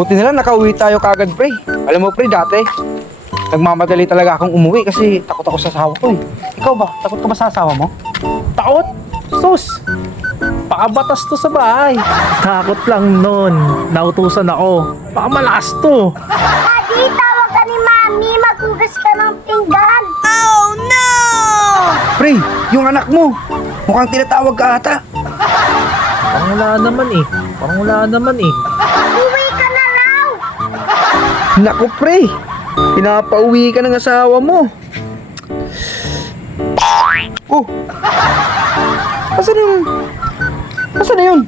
Buti na lang nakauwi tayo kagad, pre. Alam mo, pre, dati, nagmamadali talaga akong umuwi kasi takot ako sa asawa ko eh. Ikaw ba? Takot ka ba sa asawa mo? Takot? Sus! Pakabatas to sa bahay. Takot lang nun. Nautusan ako. Baka malakas to. Daddy, tawag ka ni Mami. Maghugas ka ng pinggan. Oh, no! Pre, yung anak mo, mukhang tinatawag ka ata. Parang wala naman eh. Parang wala naman eh. Uwi ka na raw. Naku, pre, pinapauwi ka ng asawa mo. Oh, asan na yun? Asan na yun?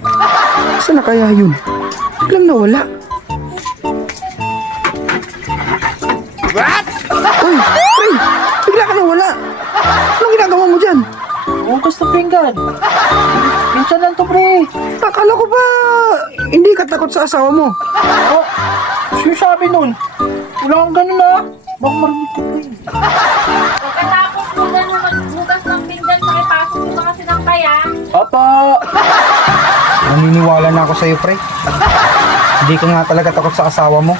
Asan na kaya yun? Biglang nawala. What? Uy, pre, bigla ka nawala. Anong ginagawa mo dyan? Hugas na pinggan. Minsan lang to, pre. Akala ko ba hindi ka takot sa asawa mo? Oh, sino sabi nun? Wala kang ganun ah. Baka marinig ko, pre. Pagkatapos mo na magbukas ng pinggan, pakipasok mo ba kasi ng kaya? Papa! Naniniwala na ako sa'yo, pre. Hindi ka nga talaga takot sa asawa mo.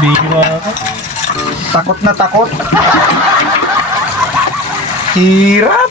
Bira ka. Takot na takot. Hirap.